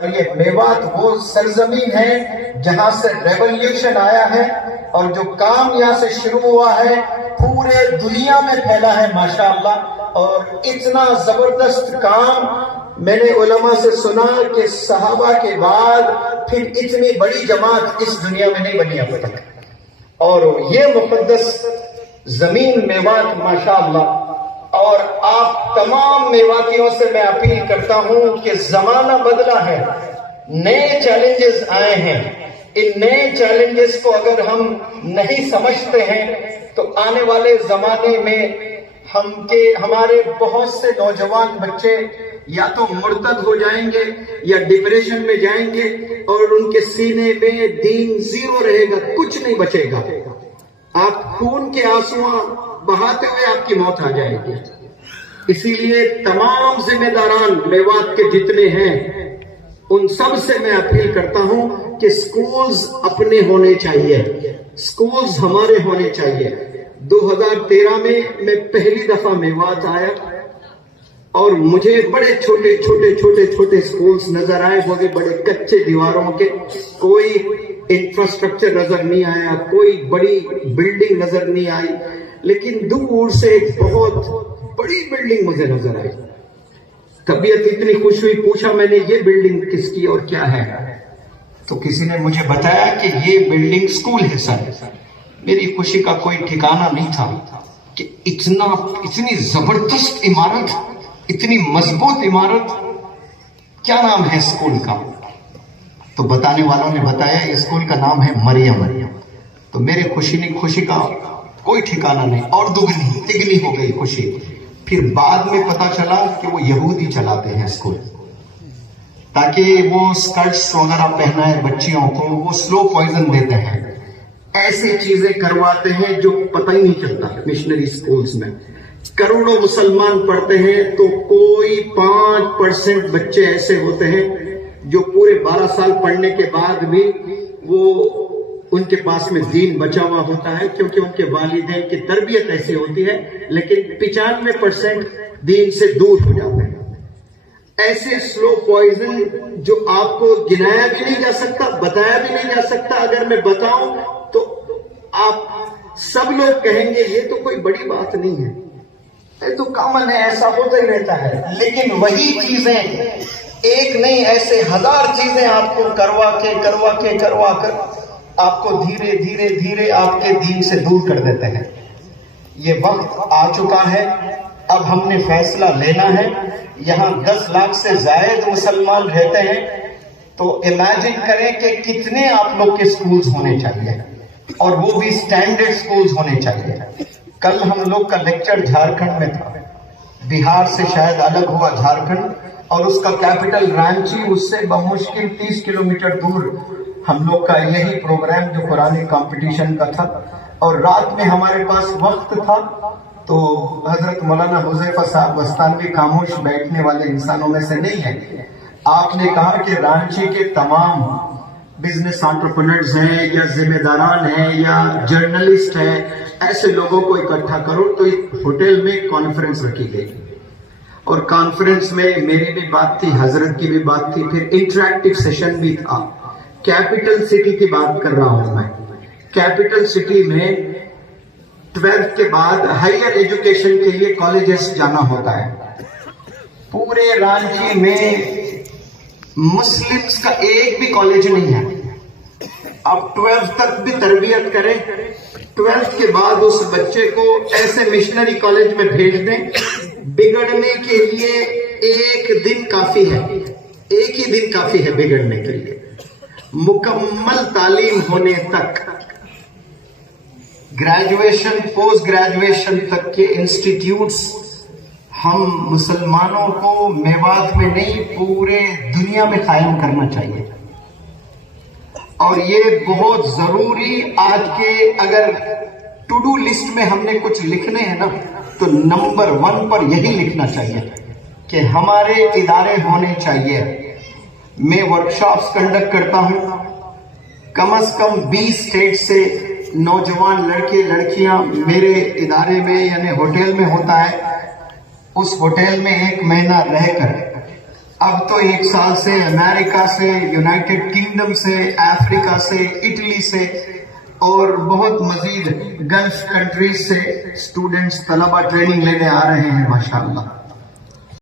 और ये मेवात वो सरजमीन है जहां से रेवोल्यूशन आया है और जो काम यहाँ से शुरू हुआ है पूरे दुनिया में फैला है माशाअल्लाह। और इतना जबरदस्त काम मैंने उलमा से सुना कि सहाबा के बाद फिर इतनी बड़ी जमात इस दुनिया में नहीं बनी अब तक। और ये मुकद्दस जमीन मेवात माशाअल्लाह। और आप तमाम मेवातियों से मैं अपील करता हूं कि जमाना बदला है, नए चैलेंजेस आए हैं। इन नए चैलेंजेस को अगर हम नहीं समझते हैं तो आने वाले जमाने में हमारे बहुत से नौजवान बच्चे या तो मुर्तद हो जाएंगे या डिप्रेशन में जाएंगे और उनके सीने में दीन जीरो रहेगा, कुछ नहीं बचेगा। आप खून के आंसुआं बहाते हुए आपकी मौत आ जाएगी। इसीलिए तमाम जिम्मेदारान मेवात के जितने हैं उन सब से मैं अपील करता हूं कि स्कूल्स अपने होने चाहिए, स्कूल्स हमारे होने चाहिए। 2013 में मैं पहली दफा मेवात आया और मुझे बड़े छोटे स्कूल्स नजर आए, वो भी बड़े कच्चे दीवारों के, कोई इंफ्रास्ट्रक्चर नजर नहीं आया, कोई बड़ी बिल्डिंग नजर नहीं आई। लेकिन दूर से एक बहुत बड़ी बिल्डिंग मुझे नजर आई। तबीयत इतनी खुश हुई, पूछा मैंने ये बिल्डिंग किसकी और क्या है, तो किसी ने मुझे बताया कि ये बिल्डिंग स्कूल है सर। मेरी खुशी का कोई ठिकाना नहीं था कि इतनी जबरदस्त इमारत, इतनी मजबूत इमारत, क्या नाम है स्कूल का? तो बताने वालों ने बताया इस स्कूल का नाम है मरियम। तो मेरे खुशी का कोई ठिकाना नहीं, और दुगनी तिगनी हो गई खुशी। फिर बाद में पता चला कि वो यहूदी चलाते हैं स्कूल, ताकि वो स्कर्ट्स वगैरह पहनाए बच्चियों को, वो स्लो पॉइजन देते हैं, ऐसी चीजें करवाते हैं जो पता ही नहीं चलता। मिशनरी स्कूल्स में करोड़ों मुसलमान पढ़ते हैं तो कोई 5% बच्चे ऐसे होते हैं जो पूरे 12 साल पढ़ने के बाद भी वो उनके पास में दीन बचा हुआ होता है, क्योंकि उनके वालिदैन की तरबियत ऐसी होती है। लेकिन 95% दीन से दूर हो जाते हैं। ऐसे स्लो पॉइजन जो आपको गिनाया भी नहीं जा सकता, बताया भी नहीं जा सकता। अगर मैं बताऊं तो आप सब लोग कहेंगे ये तो कोई बड़ी बात नहीं है, ये तो कॉमन है, ऐसा होता ही रहता है। लेकिन वही चीजें एक नहीं, ऐसे 1000 चीजें आपको करवा कर आपको धीरे आपके दीन से दूर कर देते हैं। ये वक्त आ चुका है, अब हमने फैसला लेना है। यहाँ 10 लाख से ज्यादा मुसलमान रहते हैं, तो इमेजिन करें कि कितने आप लोग के स्कूल्स होने चाहिए, और वो भी स्टैंडर्ड स्कूल्स होने चाहिए। कल हम लोग का लेक्चर झारखंड में था, बिहार से शायद अलग हुआ झारखंड, और उसका कैपिटल रांची, उससे बमुश्किल 30 किलोमीटर दूर हम लोग का यही प्रोग्राम जो पुराने कंपटीशन का था। और रात में हमारे पास वक्त था, तो हजरत मौलाना हुज़ैफा साहब बस्तानवी खामोश बैठने वाले इंसानों में से नहीं है। आपने कहा कि रांची के तमाम बिजनेस एंटरप्रेन्योर्स हैं या जिम्मेदारान हैं या जर्नलिस्ट हैं, ऐसे लोगों को इकट्ठा करो। तो एक होटल में कॉन्फ्रेंस रखी गई, और कॉन्फ्रेंस में मेरी भी बात थी, हजरत की भी बात थी, फिर इंटरैक्टिव सेशन भी था। कैपिटल सिटी की बात कर रहा हूं मैं। कैपिटल सिटी में 12th के बाद हायर एजुकेशन के लिए कॉलेजेस जाना होता है। पूरे रांची में मुस्लिम्स का एक भी कॉलेज नहीं है। अब 12th तक भी तरबियत करें, 12th के बाद उस बच्चे को ऐसे मिशनरी कॉलेज में भेज दें, बिगड़ने के लिए एक दिन काफी है, एक ही दिन काफी है बिगड़ने के लिए। मुकम्मल तालीम होने तक, ग्रेजुएशन पोस्ट ग्रेजुएशन तक के इंस्टीट्यूट्स हम मुसलमानों को मेवात में नहीं पूरे दुनिया में कायम करना चाहिए। और ये बहुत जरूरी, आज के अगर टू डू लिस्ट में हमने कुछ लिखने हैं ना, तो नंबर 1 पर यही लिखना चाहिए कि हमारे इदारे होने चाहिए। मैं वर्कशॉप्स कंडक्ट करता हूं, कम से कम 20 स्टेट से नौजवान लड़के लड़कियां मेरे इदारे में यानी होटल में होता है। उस होटल में 1 महीना रहकर अब तो एक साल से अमेरिका से, यूनाइटेड किंगडम से, अफ्रीका से, इटली से और बहुत मजीद गल्फ कंट्रीज से स्टूडेंट्स तलबा ट्रेनिंग लेने आ रहे हैं माशाअल्लाह।